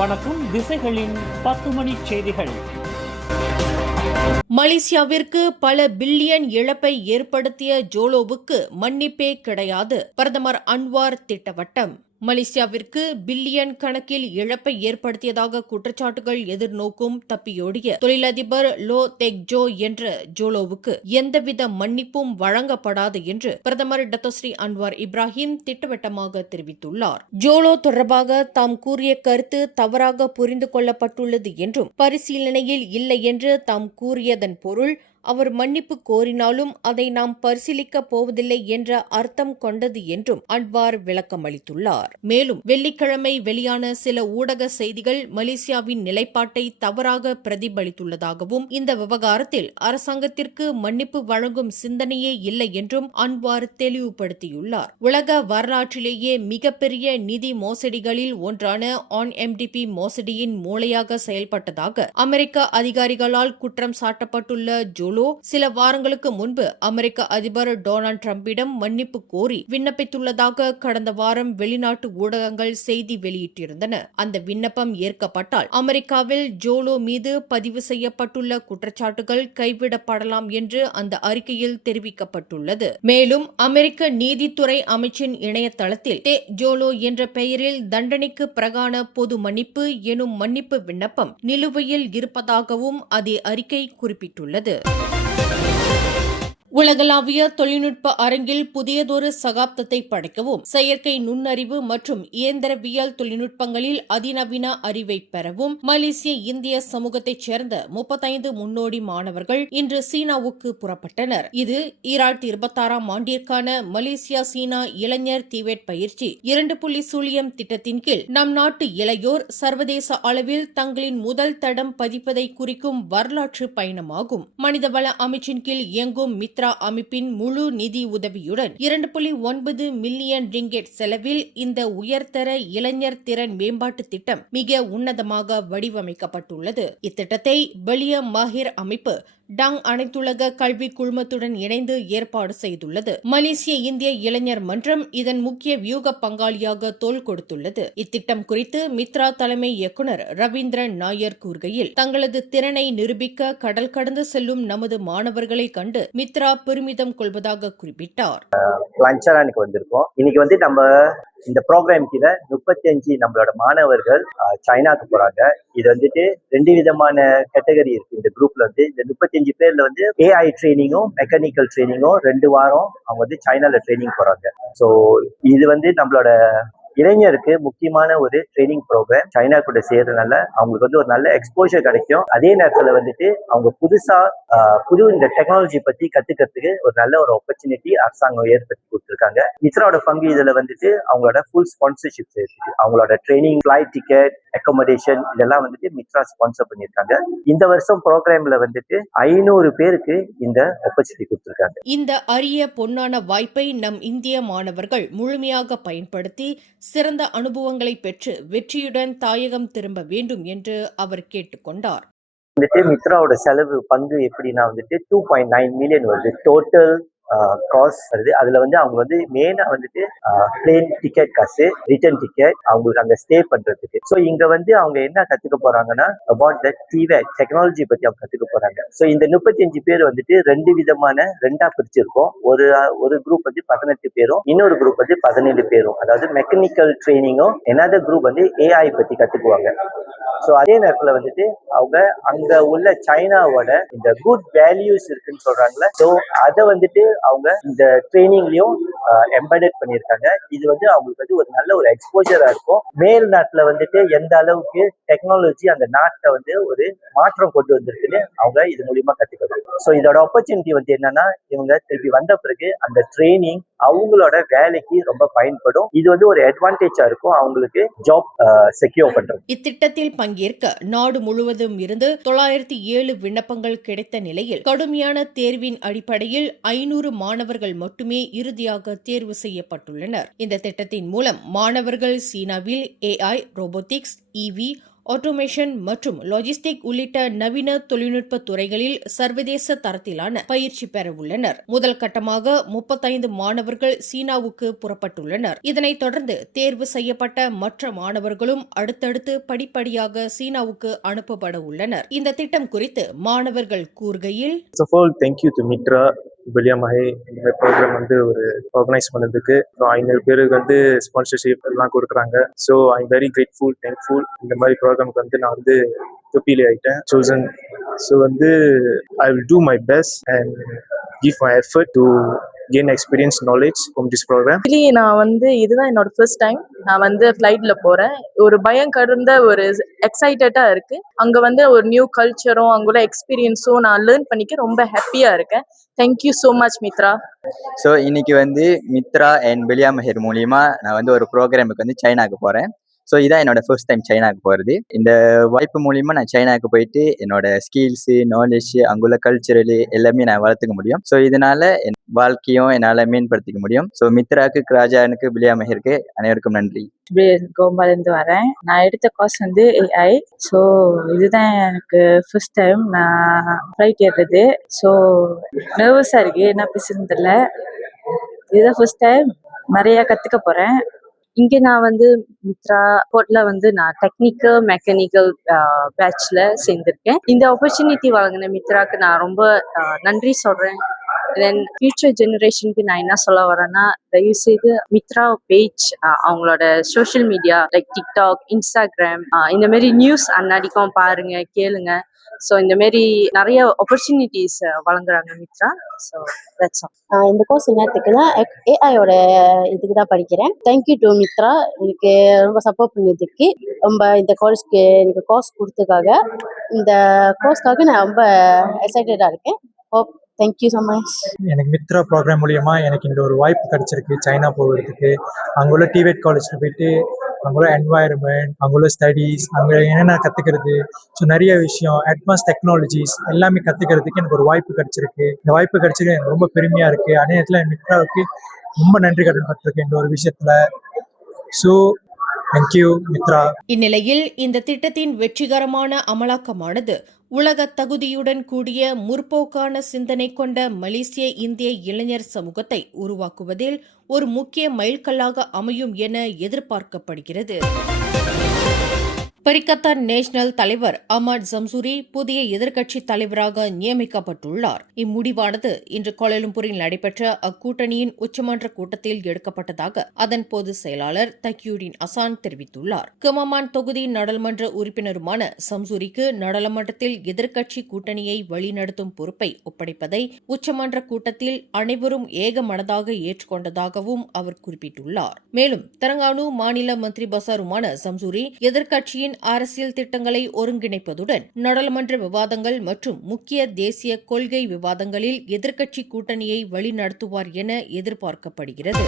வணக்கம். திசைகளின் 10 மணி செய்திகள். மலேசியாவிற்கு பல பில்லியன் இழப்பை ஏற்படுத்திய ஜோலோவுக்கு மன்னிப்பே கிடையாது. பிரதமர் அன்வார் திட்டவட்டம். மலேசியாவிற்கு பில்லியன் கணக்கில் இழப்பை ஏற்படுத்தியதாக குற்றச்சாட்டுகள் எதிர்நோக்கும் தப்பியோடிய தொழிலதிபர் லோ தெக் ஜோ என்ற ஜோலோவுக்கு எந்தவித மன்னிப்பும் வழங்கப்படாது என்று பிரதமர் டத்தோஸ்ரீ அன்வார் இப்ராஹிம் திட்டவட்டமாக தெரிவித்துள்ளார். ஜோலோ தொடர்பாக தாம் கூறிய கருத்து தவறாக புரிந்து கொள்ளப்பட்டுள்ளது என்றும் பரிசீலனையில் இல்லை என்று தாம் கூறியதன் பொருள் அவர் மன்னிப்பு கோரினாலும் அதை நாம் பரிசீலிக்கப் போவதில்லை என்ற அர்த்தம் கொண்டது என்றும் அன்வார் விளக்கம் அளித்துள்ளார். மேலும் வெள்ளிக்கிழமை வெளியான சில ஊடக செய்திகள் மலேசியாவின் நிலைப்பாட்டை தவறாக பிரதிபலித்துள்ளதாகவும் இந்த விவகாரத்தில் அரசாங்கத்திற்கு மன்னிப்பு வழங்கும் சிந்தனையே இல்லை என்றும் அன்வார் தெளிவுபடுத்தியுள்ளார். உலக வரலாற்றிலேயே மிகப்பெரிய நிதி மோசடிகளில் ஒன்றான ONMDB மோசடியின் மூளையாக செயல்பட்டதாக அமெரிக்க அதிகாரிகளால் குற்றம் சாட்டப்பட்டுள்ள ஜோலோ சில வாரங்களுக்கு முன்பு அமெரிக்க அதிபர் டொனால்டு டிரம்பிடம் மன்னிப்பு கோரி விண்ணப்பித்துள்ளதாக கடந்த வாரம் வெளிநாட்டு ஊடகங்கள் செய்தி வெளியிட்டிருந்தன. அந்த விண்ணப்பம் ஏற்கப்பட்டால் அமெரிக்காவில் ஜோலோ மீது பதிவு செய்யப்பட்டுள்ள குற்றச்சாட்டுகள் கைவிடப்படலாம் என்று அந்த அறிக்கையில் தெரிவிக்கப்பட்டுள்ளது. மேலும் அமெரிக்க நீதித்துறை அமைச்சின் இணையதளத்தில் தே ஜோலோ என்ற பெயரில் தண்டனைக்கு பிரகான பொது மன்னிப்பு எனும் மன்னிப்பு விண்ணப்பம் நிலுவையில் இருப்பதாகவும் அதே அறிக்கை குறிப்பிட்டுள்ளது. உலகளாவிய தொழில்நுட்ப அரங்கில் புதியதொரு சகாப்தத்தை படைக்கவும் செயற்கை நுண்ணறிவு மற்றும் இயந்திரவியல் தொழில்நுட்பங்களில் அதிநவீன அறிவை பெறவும் மலேசிய இந்திய சமூகத்தைச் சேர்ந்த 35 முன்னோடி மாணவர்கள் இன்று சீனாவுக்கு புறப்பட்டனர். இது 2026ஆம் ஆண்டிற்கான மலேசியா சீனா இளைஞர் தீவேட் பயிற்சி 2.0 திட்டத்தின் கீழ் நம் நாட்டு இளையோர் சர்வதேச அளவில் தங்களின் முதல் தடம் பதிப்பதை குறிக்கும் வரலாற்று பயணமாகும். மனிதவள அமைச்சின் கீழ் இயங்கும் அமைப்பின் முழு நிதி உதவியுடன் 2.9 மில்லியன் ரிங்கெட் செலவில் இந்த உயர்தர இளைஞர் திறன் மேம்பாட்டு திட்டம் மிக உன்னதமாக வடிவமைக்கப்பட்டுள்ளது. இத்திட்டத்தை பெலிய மாஹிர் அமைப்பு டங் அனைத்துலக கல்வி குழுமத்துடன் இணைந்து ஏற்பாடு செய்துள்ளது. மலேசிய இந்திய இளைஞர் மன்றம் இதன் முக்கிய வியூக பங்காளியாக தோள் கொடுத்துள்ளது. இத்திட்டம் குறித்து மித்ரா தலைமை இயக்குநர் ரவீந்திரன் நாயர் கூறுகையில், தங்களது திறனை நிரூபிக்க கடல் கடந்து செல்லும் நமது மாணவர்களை கண்டு மித்ரா பெருமிதம் கொள்வதாக குறிப்பிட்டார். லஞ்சரானுக்கு வந்திருக்கோம். இன்னைக்கு நம்ம இந்த ப்ரோக்ராம் கீழே 35 நம்மளோட மாணவர்கள் சைனாக்கு போறாங்க. இது 2 விதமான கேட்டகரி இருக்கு. இந்த குரூப்ல இந்த 35 பேர்ல AI ட்ரைனிங்கும் மெக்கானிக்கல் ட்ரைனிங்கும் 2 வாரம் அவங்க சைனால ட்ரைனிங் போறாங்க. ஸோ இது நம்மளோட இளைஞருக்கு முக்கியமான ஒரு ட்ரைனிங் ப்ரோக்ராம். சைனா கூட சேர்றதுனால அவங்களுக்கு ஒரு நல்ல எக்ஸ்போஷர் கிடைக்கும். அதே நேரத்துல அவங்க புதுசா இந்த டெக்னாலஜி பத்தி கத்துக்கிறதுக்கு ஒரு நல்ல ஒரு ஆப்பர்ச்சுனிட்டி அரசாங்கம் ஏற்படுத்தி கொடுத்துருக்காங்க. மித்ராவோட பங்கு இதுல அவங்களோட ஃபுல் ஸ்பான்சர்ஷிப் இருக்கு. அவங்களோட ட்ரைனிங், ஃபிளைட் டிக்கெட், அக்கோமடேஷன் இதெல்லாம் மித்ரா ஸ்பான்சர் பண்ணியிருக்காங்க. இந்த வருஷம் ப்ரோக்ராம்ல 500 பேருக்கு இந்த ஆப்பர்ச்சுனிட்டி கொடுத்துருக்காங்க. இந்த அரிய பொன்னான வாய்ப்பை நம் இந்திய மாணவர்கள் முழுமையாக பயன்படுத்தி சிறந்த அனுபவங்களை பெற்று வெற்றியுடன் தாயகம் திரும்ப வேண்டும் என்று அவர் கேட்டுக்கொண்டார். மித்ராவோட செலவு பங்கு எப்படின்னா 2.9 மில்லியன் வருது. டோட்டல் காஸ்ட் வருது. அதுல அவங்க மெயினா பிளேன் டிக்கெட் காசு, ரிட்டர்ன் டிக்கெட், அவங்களுக்கு அங்க ஸ்டே பண்றதுக்கு. ஸோ இங்க அவங்க என்ன கத்துக்க போறாங்கன்னா அபவுட் த டிவேட் டெக்னாலஜி பத்தி அவங்க கத்துக்க போறாங்க. ஸோ இந்த 35 பேர் 2 விதமான 2ஆ பிரிச்சிருக்கோம். ஒரு குரூப் 18 பேரும், இன்னொரு குரூப் 17 பேரும். அதாவது மெக்கானிக்கல் ட்ரைனிங்கும், another குரூப் AI பத்தி கத்துக்குவாங்க. ஸோ அதே நேரத்துல அவங்க அங்க உள்ள சைனாவோட இந்த குட் வேல்யூஸ் இருக்குன்னு சொல்றாங்களே, ஸோ அதை அவங்க இந்த ட்ரைனிங்லயும் எம்பெடட் பண்ணியிருக்காங்க. இது அவங்களுக்கு ஒரு நல்ல ஒரு எக்ஸ்போஜரா இருக்கும். மேல் நாட்டுல எந்த அளவுக்கு டெக்னாலஜி அந்த நாட்டை ஒரு மாற்றம் கொண்டு வந்திருக்குன்னு அவங்க இது மூலியமா கத்துக்கணும். ஸோ இதோட ஆப்பர்ச்சுனிட்டி என்னன்னா, இவங்க திருப்பி வந்த பிறகு அந்த ட்ரைனிங் அவங்களோட வேலைக்கு ரொம்ப பயன்படும். இது ஒரு அட்வான்டேஜா இருக்கும் அவங்களுக்கு ஜாப் செக்யூர் பண்றது. இத்திட்டத்தில் பங்கேற்க நாடு முழுவதும் இருந்து 907 விண்ணப்பங்கள் கிடைத்த நிலையில் கடுமையான தேர்வின் அடிப்படையில் 500 மாணவர்கள் மட்டுமே இறுதியாக தேர்வு செய்யப்பட்டுள்ளனர். இந்த திட்டத்தின் மூலம் மாணவர்கள் சீனாவில் AI, ரோபோட்டிக்ஸ், EV, ஆட்டோமேஷன் மற்றும் லாஜிஸ்டிக் உள்ளிட்ட நவீன தொழில்நுட்ப துறைகளில் சர்வதேச தரத்திலான பயிற்சி பெற உள்ளனர். முதல் கட்டமாக 35 மாணவர்கள் சீனாவுக்கு புறப்பட்டுள்ளனர். இதனைத் தொடர்ந்து தேர்வு செய்யப்பட்ட மற்ற மாணவர்களும் அடுத்தடுத்து படிப்படியாக சீனாவுக்கு அனுப்பப்பட உள்ளனர். இந்த திட்டம் குறித்து மாணவர்கள் கூறுகையில், First of all, thank you to Mitra பெலியாமஹே இந்த ப்ரோக்ராம் வந்து ஒரு ஆர்கனைஸ் பண்ணதுக்கு 500 பேருக்கு வந்து ஸ்பான்சர்ஷிப் எல்லாம் கொடுக்குறாங்க. So I am very grateful, thankful. இந்த மாதிரி ப்ரோக்ராமுக்கு வந்து நான் வந்து தொப்பிலி ஆகிட்டேன், சோசன். ஸோ வந்து I will do my best and give my effort to gain experience knowledge from this program. நான் வந்து இதுதான் என்னோட ஃபர்ஸ்ட் டைம் நான் வந்து ஃப்ளைட்ல போறேன். ஒரு பயம் கடந்த ஒரு எக்ஸைட்டடா இருக்கு. அங்க வந்து ஒரு நியூ கல்ச்சரும் அங்குள்ள எக்ஸ்பீரியன்ஸும் நான் லேர்ன் பண்ணிக்க ரொம்ப ஹாப்பியா இருக்கேன். Thank you so much Mitra. So இன்னைக்கு வந்து மித்ரா அண்ட் பெலியாமஹேர் மூலியமா நான் வந்து ஒரு ப்ரோக்ராமுக்கு வந்து சைனாக்கு போறேன். ஸோ இதான் என்னோட ஃபர்ஸ்ட் டைம் சைனாக்கு போகிறது. இந்த வாய்ப்பு மூலிமா நான் சைனாக்கு போயிட்டு என்னோட ஸ்கில்ஸு, நாலேஜ், அங்குள்ள கல்ச்சரலு எல்லாமே நான் வளர்த்துக்க முடியும். ஸோ இதனால என் வாழ்க்கையும் என்னால் மேம்படுத்திக்க முடியும். ஸோ மித்ராக்கு, ராஜானுக்கு, பெலியாமஹேருக்கு அனைவருக்கும் நன்றி. கோம்பாலேருந்து வரேன். நான் எடுத்த கோர்ஸ் வந்து AI. ஸோ இதுதான் எனக்கு ஃபர்ஸ்ட் டைம் நான் ஃப்ளைட் ஏறுறது. ஸோ நர்வஸாக இருக்கு, என்ன பேசுறது தெரியல. இதுதான் ஃபர்ஸ்ட் டைம், நிறைய கற்றுக்க போகிறேன். இங்கே நான் வந்து மித்ரா போர்ட்ல வந்து நான் டெக்னிக்கல் மெக்கானிக்கல் பேட்ச்ல சேர்ந்திருக்கேன். இந்த ஆப்பர்ச்சுனிட்டி வழங்கின மித்ராக்கு நான் ரொம்ப நன்றி சொல்றேன். தென் ஃபியூச்சர் ஜெனரேஷனுக்கு நான் என்ன சொல்ல வரேன்னா, தயவு செய்து மித்ரா பேஜ், அவங்களோட social media like TikTok, Instagram, இந்த மாதிரி நியூஸ் அன்னடிக்கும் பாருங்க, கேளுங்க. ஸோ இந்த மாதிரி நிறைய ஆப்பர்ச்சுனிட்டிஸ் வழங்குறாங்க மித்ரா. So that's all. இந்த கோர்ஸ் என்னத்துக்குன்னா ஏஐயோட இதுக்கு தான் படிக்கிறேன். தேங்க்யூ டு மித்ரா, எனக்கு ரொம்ப சப்போர்ட் பண்ணதுக்கு. ரொம்ப இந்த கோர்ஸ்க்கு எனக்கு கோர்ஸ் கொடுத்ததுக்காக, இந்த கோர்ஸ்க்காக நான் ரொம்ப எக்ஸைட்டடாக இருக்கேன். Hope thank you so much. எனக்கு மித்ரா ப்ரோக்ராம் மூலியமா எனக்கு இந்த ஒரு வாய்ப்பு கிடைச்சிருக்கு சைனா போகிறதுக்கு. அங்குள்ள டிவேட் காலேஜில் போயிட்டு அங்குள்ள என்வாயர்மெண்ட், அங்குள்ள ஸ்டடீஸ், அங்கே என்னென்ன கற்றுக்கிறது, ஸோ நிறைய விஷயம் அட்வான்ஸ் டெக்னாலஜிஸ் எல்லாமே கற்றுக்கிறதுக்கு எனக்கு ஒரு வாய்ப்பு கிடைச்சிருக்கு. இந்த வாய்ப்பு கிடைச்சது எனக்கு ரொம்ப பெருமையாக இருக்குது. அதே நேரத்தில் மித்ராவுக்கு ரொம்ப நன்றி கடன் பட்டிருக்கேன் இந்த ஒரு விஷயத்தில். So thank you Mitra. இந்நிலையில் இந்த திட்டத்தின் வெற்றிகரமான அமலாக்கமானது உலக தகுதியுடன் கூடிய முற்போக்கான சிந்தனை கொண்ட மலேசிய இந்திய இளைஞர் சமூகத்தை உருவாக்குவதில் ஒரு முக்கிய மைல்கல்லாக அமையும் என எதிர்பார்க்கப்படுகிறது. பரிக்கத்தான் நேஷனல் தலைவர் அஹ்மத் ஜம்சூரி புதிய எதிர்க்கட்சித் தலைவராக நியமிக்கப்பட்டுள்ளார். இம்முடிவானது இன்று கோலாலம்பூரில் நடைபெற்ற அக்கூட்டணியின் உச்சமன்ற கூட்டத்தில் எடுக்கப்பட்டதாக அதன் பொதுச் செயலாளர் தக்யூடின் அசான் தெரிவித்துள்ளார். கெமாமான் தொகுதி நாடாளுமன்ற உறுப்பினருமான சம்சூரிக்கு நாடாளுமன்றத்தில் எதிர்க்கட்சி கூட்டணியை வழிநடத்தும் பொறுப்பை ஒப்படைப்பதை உச்சமன்ற கூட்டத்தில் அனைவரும் ஏகமனதாக ஏற்றுக்கொண்டதாகவும் அவர் குறிப்பிட்டுள்ளார். மேலும் தெலங்கானா மாநில மந்திரி பசாருமான சம்சூரி எதிர்க்கட்சியின் அரசியல் திட்டங்களை ஒருங்கிணைப்பதுடன் நாடாளுமன்ற விவாதங்கள் மற்றும் முக்கிய தேசிய கொள்கை விவாதங்களில் எதிர்க்கட்சி கூட்டணியை வழிநடத்துவார் என எதிர்பார்க்கப்படுகிறது.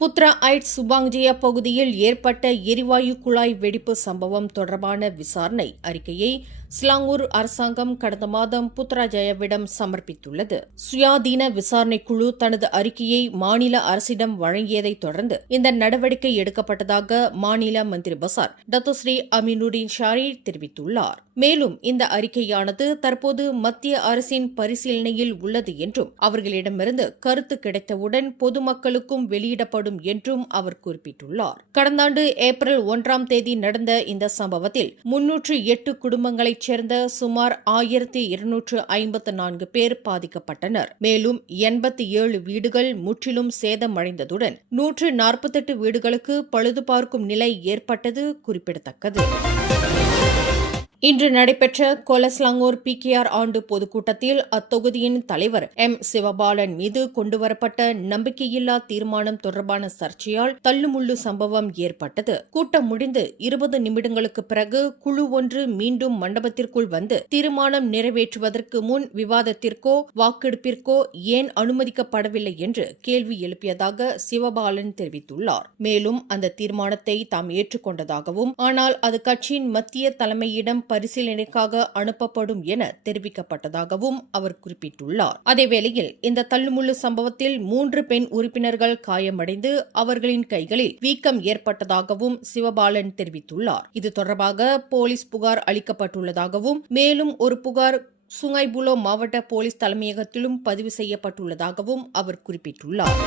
புத்ரா ஐட் சுபாங்ஜியா பகுதியில் ஏற்பட்ட எரிவாயு குழாய் வெடிப்பு சம்பவம் தொடர்பான விசாரணை அறிக்கையை ஸ்லாங்கூர் அரசாங்கம் கடந்த மாதம் புத்ராஜயாவிடம் சமர்ப்பித்துள்ளது. சுயாதீன விசாரணை குழு தனது அறிக்கையை மாநில அரசிடம் வழங்கியதைத் தொடர்ந்து இந்த நடவடிக்கை எடுக்கப்பட்டதாக மாநில மந்திரி பசார் டத்தோஸ்ரீ அமீனுடின் ஷாரி தெரிவித்துள்ளார். மேலும் இந்த அறிக்கையானது தற்போது மத்திய அரசின் பரிசீலனையில் உள்ளது என்றும் அவர்களிடமிருந்து கருத்து கிடைத்தவுடன் பொதுமக்களுக்கும் வெளியிடப்படும் என்றும் அவர் குறிப்பிட்டுள்ளார். கடந்த ஆண்டு ஏப்ரல் 1ஆம் தேதி நடந்த இந்த சம்பவத்தில் 308 குடும்பங்களைச் சேர்ந்த சுமார் 1254 பேர் பாதிக்கப்பட்டனர். மேலும் 87 வீடுகள் முற்றிலும் சேதமடைந்ததுடன் 148 வீடுகளுக்கு பழுதுபார்க்கும் நிலை ஏற்பட்டது குறிப்பிடத்தக்கது. இன்று நடைபெற்ற கோலஸ்லாங்கூர் PKR ஆண்டு பொதுக்கூட்டத்தில் அத்தொகுதியின் தலைவர் எம் சிவபாலன் மீது கொண்டுவரப்பட்ட நம்பிக்கையில்லா தீர்மானம் தொடர்பான சர்ச்சையால் தள்ளுமுள்ளு சம்பவம் ஏற்பட்டது. கூட்டம் முடிந்து 20 நிமிடங்களுக்கு பிறகு குழு ஒன்று மீண்டும் மண்டபத்திற்குள் வந்து தீர்மானம் நிறைவேற்றுவதற்கு முன் விவாதத்திற்கோ வாக்கெடுப்பிற்கோ ஏன் அனுமதிக்கப்படவில்லை என்று கேள்வி எழுப்பியதாக சிவபாலன் தெரிவித்துள்ளார். மேலும் அந்த தீர்மானத்தை தாம் ஏற்றுக்கொண்டதாகவும் ஆனால் அது கட்சியின் மத்திய தலைமையிடம் பரிசீலனைக்காக அனுப்பப்படும் என தெரிவிக்கப்பட்டதாகவும் அவர் குறிப்பிட்டுள்ளார். அதேவேளையில் இந்த தள்ளுமுள்ளு சம்பவத்தில் 3 பெண் உறுப்பினர்கள் காயமடைந்து அவர்களின் கைகளில் வீக்கம் ஏற்பட்டதாகவும் சிவபாலன் தெரிவித்துள்ளார். இது தொடர்பாக போலீஸ் புகார் அளிக்கப்பட்டுள்ளதாகவும் மேலும் ஒரு புகார் சுங்காய் புலோ மாவட்ட போலீஸ் தலைமையகத்திலும் பதிவு செய்யப்பட்டுள்ளதாகவும் அவர் குறிப்பிட்டுள்ளார்.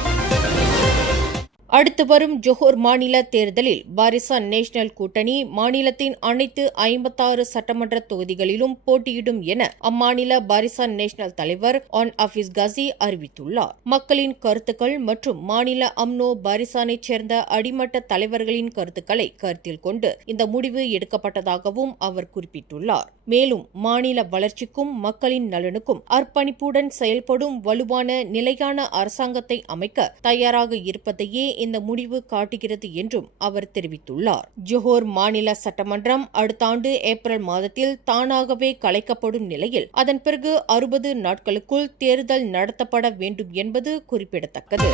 அடுத்து வரும் ஜோஹர் மாநில தேர்தலில் பாரிசான் நேஷனல் கூட்டணி மாநிலத்தின் அனைத்து 56 சட்டமன்ற தொகுதிகளிலும் போட்டியிடும் என அம்மாநில பாரிசான் நேஷனல் தலைவர் ஆன் அஃபீஸ் காசி அறிவித்துள்ளார். மக்களின் கருத்துக்கள் மற்றும் மாநில அம்னோ பாரிசானைச் சேர்ந்த அடிமட்ட தலைவர்களின் கருத்துக்களை கருத்தில் கொண்டு இந்த முடிவு எடுக்கப்பட்டதாகவும் அவர் குறிப்பிட்டுள்ளார். மேலும் மாநில வளர்ச்சிக்கும் மக்களின் நலனுக்கும் அர்ப்பணிப்புடன் செயல்படும் வலுவான நிலையான அரசாங்கத்தை அமைக்க தயாராக இருப்பதையே இந்த முடிவு காட்டுகிறது என்றும் அவர் தெரிவித்துள்ளார். ஜோஹர் மாநில சட்டமன்றம் அடுத்த ஆண்டு ஏப்ரல் மாதத்தில் தானாகவே கலைக்கப்படும் நிலையில் அதன் பிறகு 60 நாட்களுக்குள் தேர்தல் நடத்தப்பட வேண்டும் என்பது குறிப்பிடத்தக்கது.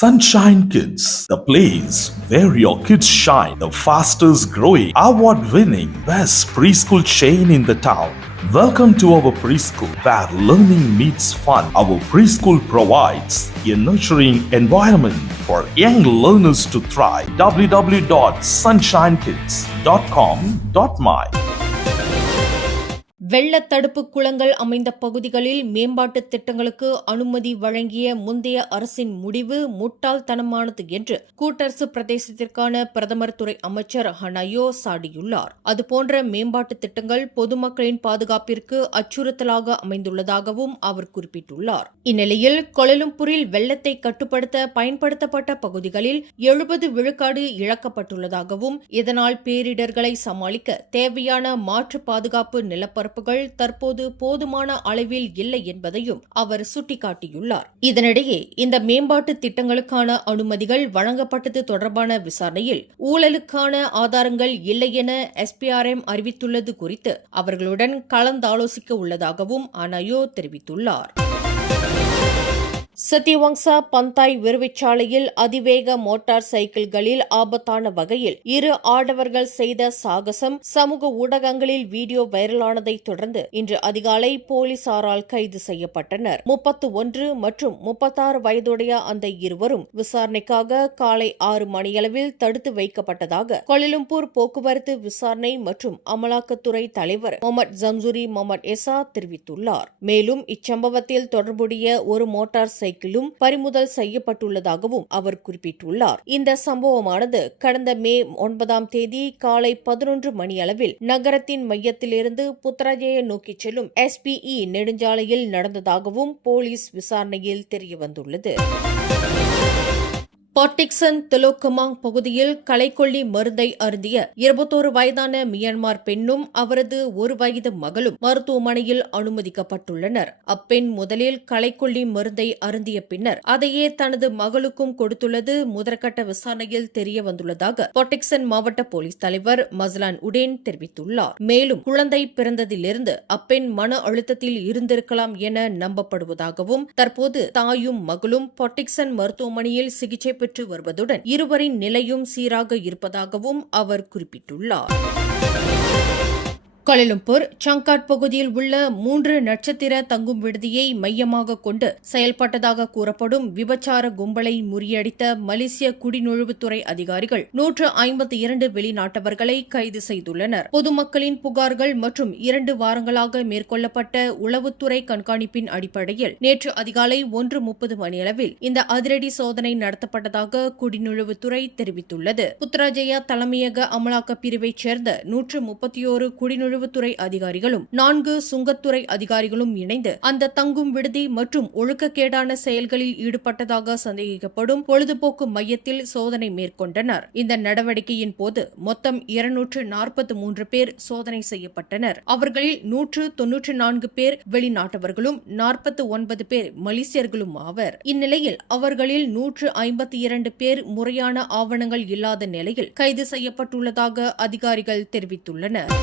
Sunshine Kids, the place where your kids shine, the fastest growing, award-winning, best preschool chain in the town. Welcome to our preschool, where learning meets fun. Our preschool provides a nurturing environment for young learners to thrive. www.sunshinekids.com.my வெள்ள தடுப்பு குளங்கள் அமைந்த பகுதிகளில் மேம்பாட்டு திட்டங்களுக்கு அனுமதி வழங்கிய முந்தைய அரசின் முடிவு முட்டாள்தனமானது என்று கூட்டரசு பிரதேசத்திற்கான பிரதமர் துறை அமைச்சர் ஹனாயோ சாடியுள்ளார். அதுபோன்ற மேம்பாட்டு திட்டங்கள் பொதுமக்களின் பாதுகாப்பிற்கு அச்சுறுத்தலாக அமைந்துள்ளதாகவும் அவர் குறிப்பிட்டுள்ளார். இந்நிலையில் கோலாலம்பூரில் வெள்ளத்தை கட்டுப்படுத்த பயன்படுத்தப்பட்ட பகுதிகளில் 70 விழுக்காடு இழக்கப்பட்டுள்ளதாகவும் இதனால் பேரிடர்களை சமாளிக்க தேவையான மாற்று பாதுகாப்பு நிலப்பரப்பு தற்போது போதுமான அளவில் இல்லை என்பதையும் அவர் சுட்டிக்காட்டியுள்ளார். இதனிடையே இந்த மேம்பாட்டு திட்டங்களுக்கான அனுமதிகள் வழங்கப்பட்டது தொடர்பான விசாரணையில் ஊழலுக்கான ஆதாரங்கள் இல்லை என SPRM அறிவித்துள்ளது குறித்து அவர்களுடன் கலந்தாலோசிக்க உள்ளதாகவும் அனாயோ தெரிவித்துள்ளார். சத்யவங்சா பந்தாய் விருவிச்சாலையில் அதிவேக மோட்டார் சைக்கிள்களில் ஆபத்தான வகையில் 2 ஆடவர்கள் செய்த சாகசம் சமூக ஊடகங்களில் வீடியோ வைரலானதை தொடர்ந்து இன்று அதிகாலை போலீசாரால் கைது செய்யப்பட்டனர். 31 மற்றும் 36 வயதுடைய அந்த இருவரும் விசாரணைக்காக காலை 6 மணியளவில் தடுத்து வைக்கப்பட்டதாக கோலாலம்பூர் போக்குவரத்து விசாரணை மற்றும் அமலாக்கத்துறை தலைவர் முகமது ஜம்சூரி முகமது எசா தெரிவித்துள்ளார். மேலும் இச்சம்பவத்தில் தொடர்புடைய ஒரு மோட்டார் சைக்கிளும் பறிமுதல் செய்யப்பட்டுள்ளதாகவும் அவர் குறிப்பிட்டுள்ளார். இந்த சம்பவமானது கடந்த மே 9ஆம் தேதி காலை 11 மணியளவில் நகரத்தின் மையத்திலிருந்து புத்ராஜய நோக்கி செல்லும் SPE நெடுஞ்சாலையில் நடந்ததாகவும் போலீஸ் விசாரணையில் தெரியவந்துள்ளது. பாட்டிக்சன் தெலோக்கமாங் பகுதியில் களைக்கொல்லி மருந்தை அருந்திய 21 வயதான மியான்மர் பெண்ணும் அவரது 1 வயது மகளும் மருத்துவமனையில் அனுமதிக்கப்பட்டுள்ளனர். அப்பெண் முதலில் களைக்கொல்லி மருந்தை அருந்திய பின்னர் அதையே தனது மகளுக்கும் கொடுத்துள்ளது முதற்கட்ட விசாரணையில் தெரியவந்துள்ளதாக பாட்டிக்சன் மாவட்ட போலீஸ் தலைவர் மஸ்லான் உடேன் தெரிவித்துள்ளார். மேலும் குழந்தை பிறந்ததிலிருந்து அப்பெண் மன அழுத்தத்தில் இருந்திருக்கலாம் என நம்பப்படுவதாகவும் தற்போது தாயும் மகளும் பாட்டிக்சன் மருத்துவமனையில் சிகிச்சை பெற்று வருவதுடன் இருவரின் நிலையும் சீராக இருப்பதாகவும் அவர் குறிப்பிட்டுள்ளார். கோலாலம்பூர் சங்காட் பகுதியில் உள்ள 3 நட்சத்திர தங்கும் விடுதியை மையமாக கொண்டு செயல்பட்டதாக கூறப்படும் விபச்சார கும்பலை முறியடித்த மலேசிய குடிநுழைவுத்துறை அதிகாரிகள் 152 வெளிநாட்டவர்களை கைது செய்துள்ளனர். பொதுமக்களின் புகார்கள் மற்றும் 2 வாரங்களாக மேற்கொள்ளப்பட்ட உளவுத்துறை கண்காணிப்பின் அடிப்படையில் நேற்று அதிகாலை 1:30 மணியளவில் இந்த அதிரடி சோதனை நடத்தப்பட்டதாக குடிநுழைவுத்துறை தெரிவித்துள்ளது. புத்ராஜயா தலைமையக அமலாக்க பிரிவைச் சேர்ந்த 131 குடிநுழைவுத்துறை அதிகாரிகளும் 4 சுங்கத்துறை அதிகாரிகளும் இணைந்து அந்த தங்கும் விடுதி மற்றும் ஒழுக்கக்கேடான செயல்களில் ஈடுபட்டதாக சந்தேகிக்கப்படும் பொழுதுபோக்கு மையத்தில் சோதனை மேற்கொண்டனர். இந்த நடவடிக்கையின் போது மொத்தம் 243 பேர் சோதனை செய்யப்பட்டனர். அவர்களில் 194 பேர் வெளிநாட்டவர்களும் 49 பேர் மலேசியர்களும் ஆவர். இந்நிலையில் அவர்களில் 152 பேர் முறையான ஆவணங்கள் இல்லாத நிலையில் கைது செய்யப்பட்டுள்ளதாக அதிகாரிகள் தெரிவித்துள்ளனர்.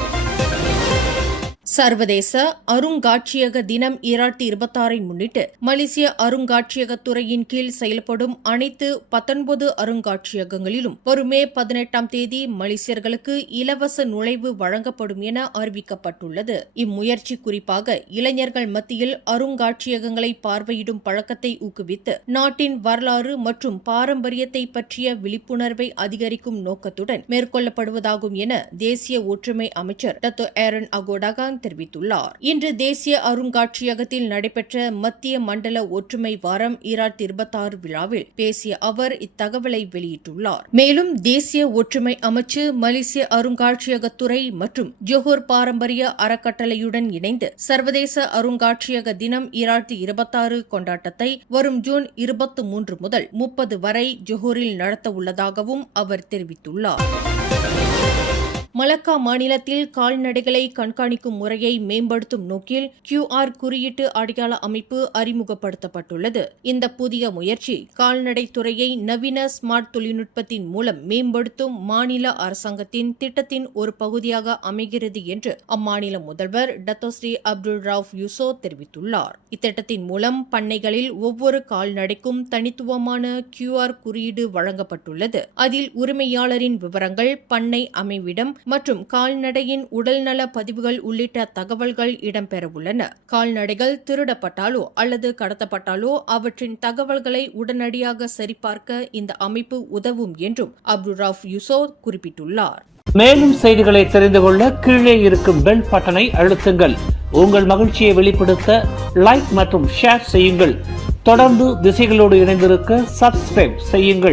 சர்வதேச அருங்காட்சியக தினம் 2026 முன்னிட்டு மலேசிய அருங்காட்சியகத்துறையின் கீழ் செயல்படும் அனைத்து 19 அருங்காட்சியகங்களிலும் வரும் மே 18ஆம் தேதி மலேசியர்களுக்கு இலவச நுழைவு வழங்கப்படும் என அறிவிக்கப்பட்டுள்ளது. இம்முயற்சி குறிப்பாக இளைஞர்கள் மத்தியில் அருங்காட்சியகங்களை பார்வையிடும் பழக்கத்தை ஊக்குவித்து நாட்டின் வரலாறு மற்றும் பாரம்பரியத்தை பற்றிய விழிப்புணர்வை அதிகரிக்கும் நோக்கத்துடன் மேற்கொள்ளப்படுவதாகும் என தேசிய ஒற்றுமை அமைச்சர் டத்தோ ஏரன் அகோடாகான் தெரிவித்துள்ளார். இன்று தேசிய அருங்காட்சியகத்தில் நடைபெற்ற மத்திய மண்டல ஒற்றுமை வாரம் 2026 விழாவில் பேசிய அவர் இத்தகவலை வெளியிட்டுள்ளார். மேலும் தேசிய ஒற்றுமை அமைச்சு மலேசிய அருங்காட்சியகத்துறை மற்றும் ஜோஹர் பாரம்பரிய அறக்கட்டளையுடன் இணைந்து சர்வதேச அருங்காட்சியக தினம் 2026 கொண்டாட்டத்தை வரும் ஜூன் 23 முதல் 30 வரை ஜோஹரில் நடத்த உள்ளதாகவும் அவர் தெரிவித்துள்ளார். மலக்கா மாநிலத்தில் கால்நடைகளை கண்காணிக்கும் முறையை மேம்படுத்தும் நோக்கில் QR குறியீட்டு அடையாள அமைப்பு அறிமுகப்படுத்தப்பட்டுள்ளது. இந்த புதிய முயற்சி கால்நடைத்துறையை நவீன ஸ்மார்ட் தொழில்நுட்பத்தின் மூலம் மேம்படுத்தும் மாநில அரசாங்கத்தின் திட்டத்தின் ஒரு பகுதியாக அமைகிறது என்று அம்மாநில முதல்வர் டத்தோஸ்ரீ அப்துல் ரவுப் யூசோ தெரிவித்துள்ளார். இத்திட்டத்தின் மூலம் பண்ணைகளில் ஒவ்வொரு கால்நடைக்கும் தனித்துவமான QR குறியீடு வழங்கப்பட்டுள்ளது. அதில் உரிமையாளரின் விவரங்கள், பண்ணை அமைவிடம் மற்றும் கால்நடையின் உடல்நல பதிவுகள் உள்ளிட்ட தகவல்கள் இடம்பெறவுள்ளன. கால்நடைகள் திருடப்பட்டாலோ அல்லது கடத்தப்பட்டாலோ அவற்றின் தகவல்களை உடனடியாக சரிபார்க்க இந்த அமைப்பு உதவும் என்றும் அப்துல் ரவுப் யூசோ குறிப்பிட்டுள்ளார். மேலும் செய்திகளை தெரிந்து கொள்ள கீழே இருக்கும் பெல் பட்டனை அழுத்துங்கள். உங்கள் மகிழ்ச்சியை வெளிப்படுத்த லைக் மற்றும் ஷேர் செய்யுங்கள். தொடர்ந்து திசைகளோடு இணைந்திருக்க சப்ஸ்கிரைப் செய்யுங்கள்.